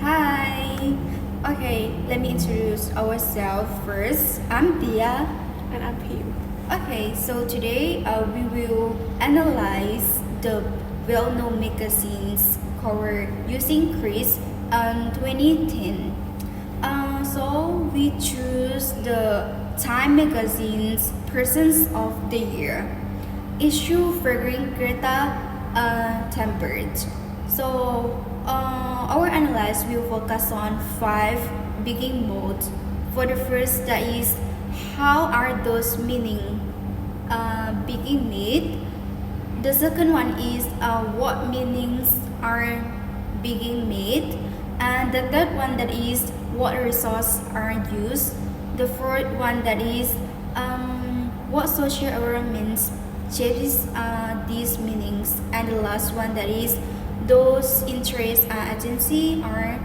Hi. Okay, let me introduce ourselves first. I'm Dia. And I'm Pim. Okay, so today we will analyze the well-known magazines cover using Chris 2010. So we choose the Time magazine's Persons of the Year issue figuring Greta Thunberg. So our analysis will focus on five beginning modes. For the first, that is how are those meaning being made. The second one is what meanings are being made, and the third one that is what resources are used. The fourth one that is what social environments shapes these meanings, and the last one that is those interests agency are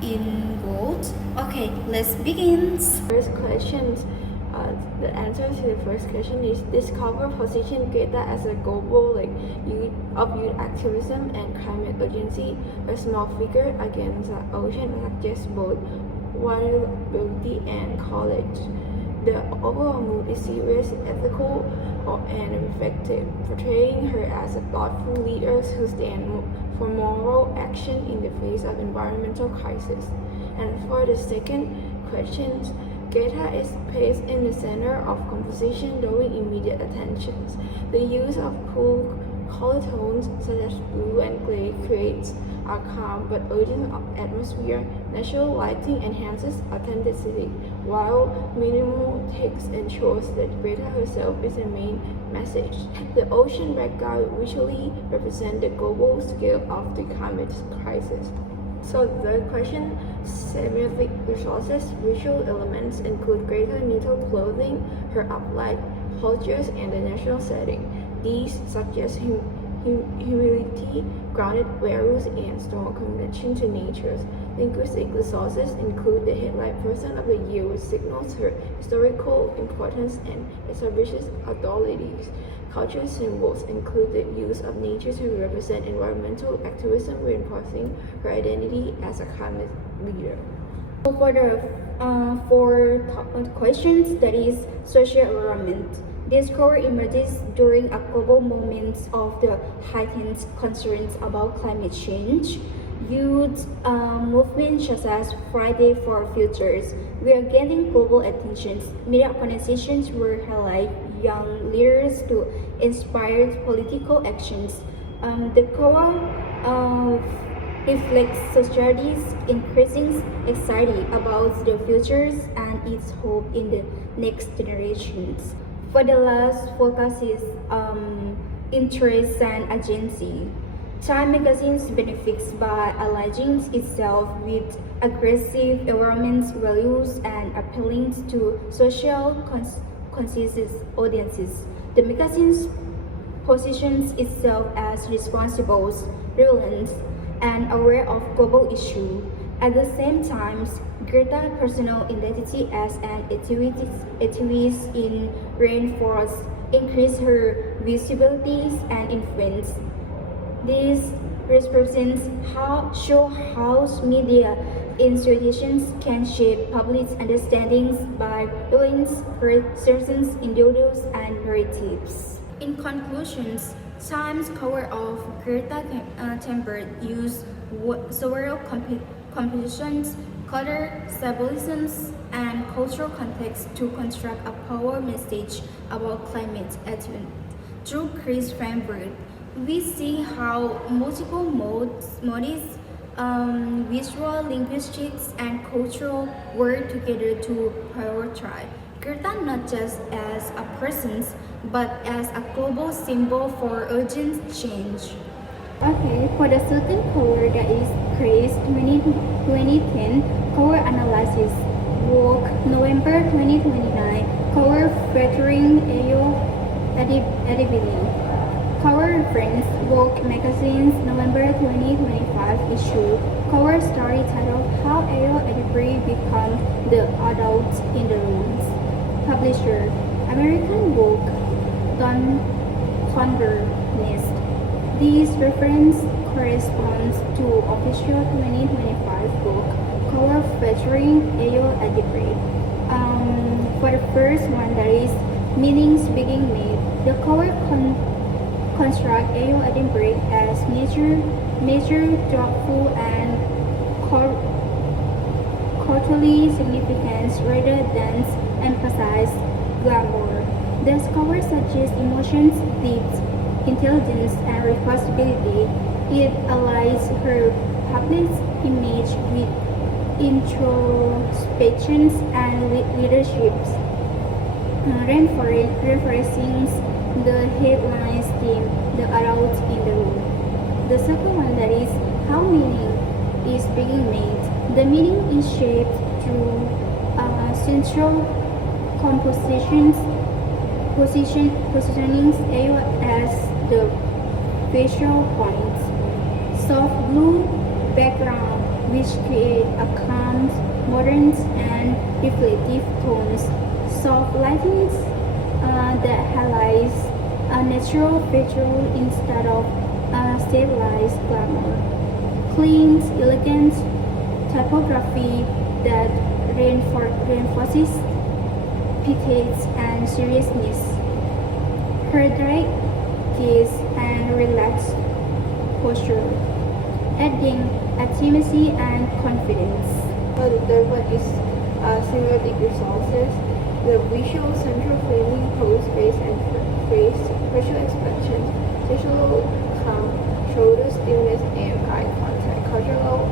involved. Okay, let's begin. First question, the answer to the first question is discover position Greta as a global youth activism and climate urgency. A small figure against the ocean suggests both vulnerability and courage. The overall mood is serious, ethical, and reflective, portraying her as a thoughtful leader who stands for moral action in the face of environmental crisis. And for the second question, Greta is placed in the center of conversation drawing immediate attentions. The use of cool color tones such as blue and gray creates a calm but urgent atmosphere. Natural lighting enhances authenticity, while minimal text ensures that Greta herself is the main message. The ocean background visually represents the global scale of the climate crisis. So the third question, semiotic resources, visual elements include Greta neutral clothing, her upright postures, and the natural setting. These suggest humility, grounded values, and strong connection to nature. Linguistic resources include the headline person of the year, which signals her historical importance and establishes authorities. Cultural symbols include the use of nature to represent environmental activism, reinforcing her identity as a climate leader. So for the four questions, that is social environment. This core emerges during a global moment of the heightened concerns about climate change. Youth movements such as Friday for Futures were gaining global attention. Media organizations were highlight young leaders to inspire political actions. The core reflects society's increasing anxiety about the futures and its hope in the next generations. For the last focus is interest and agency. Time magazine benefits by aligning itself with aggressive environment values and appealing to social conscious audiences. The magazine positions itself as responsible, relevant, and aware of global issues. At the same time, Greta's personal identity as an activist in rainforest increased her visibility and influence. This represents how media institutions can shape public understandings by influencing certain individuals and narratives. In conclusions, Time's cover of Greta Thunberg used several compositions, color, symbolisms, and cultural context to construct a power message about climate action. Through Chris framework, we see how multiple modes, visual, linguistics, and cultural work together to prioritize Greta not just as a person, but as a global symbol for urgent change. Okay, for the second cover, that is Chris 2010 cover analysis work November 2029 cover featuring Ayo Adibili. Cover reference Vogue magazine's November 2025 issue. Cover story titled How Ayo Adibili Become the Adult in the Rooms. Publisher American Vogue Don Conver List. These reference corresponds to official 2025 book cover featuring Ayo Adibre. For the first one, that is Meanings Being Made. The cover construct Ayo Adibre as major, thoughtful, and culturally significance rather than emphasize glamour. The cover suggests emotions, depth, intelligence, and responsibility. It aligns her public image with introspections and leaderships, reinforcing the headline's theme, the adult in the room. The second one, that is how meaning is being made. The meaning is shaped through central positionings as the visual point. Soft blue background which create a calm, modern and reflective tones. Soft lightings that highlights a natural feature instead of stylized glamour. Clean, elegant typography that reinforces piquets and seriousness. Her direct gaze and relaxed posture, adding intimacy and confidence. The third one is single degree sources. The visual central framing, pose, face, and facial expressions, facial shoulder stillness, and eye contact. Cultural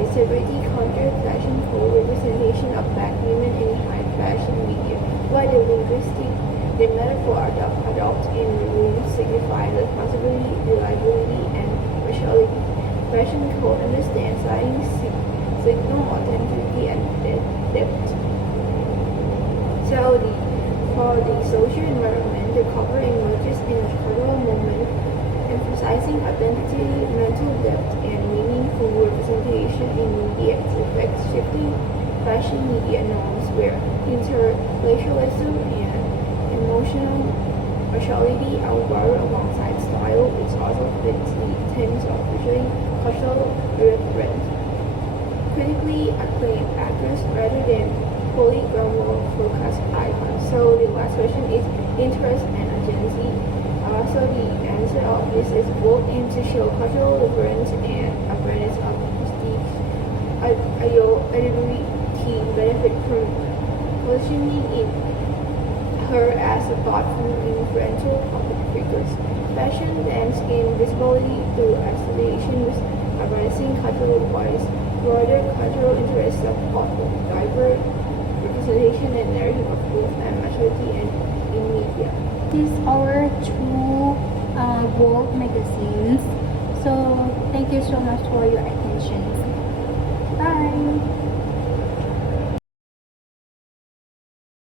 disability counter fashion for representation of black women in high fashion media. While the metaphor adult and really signify responsibility, reliability, and raciality. Fashion code understands signal authenticity and depth. So for the social environment, the cover emerges in a cultural moment, emphasizing identity, mental depth, and meaningful representation in media to reflect shifting fashion media norms where interracialism and emotional raciality are woven alongside style, which also fits the tenets of featuring cultural reference. Critically acclaimed actors rather than fully glamour focused icons. So the last question is interest and agency. So the answer of this is both aim to show cultural reference and awareness of prestige. Ayo team benefit from positioning in her as a thoughtful, influential public figure. Fashion dance in visibility through association with advancing cultural voice, broader cultural interests of thoughtful, diverse representation and narrative of both and maturity and in media. These are two Vogue magazines. So thank you so much for your attention.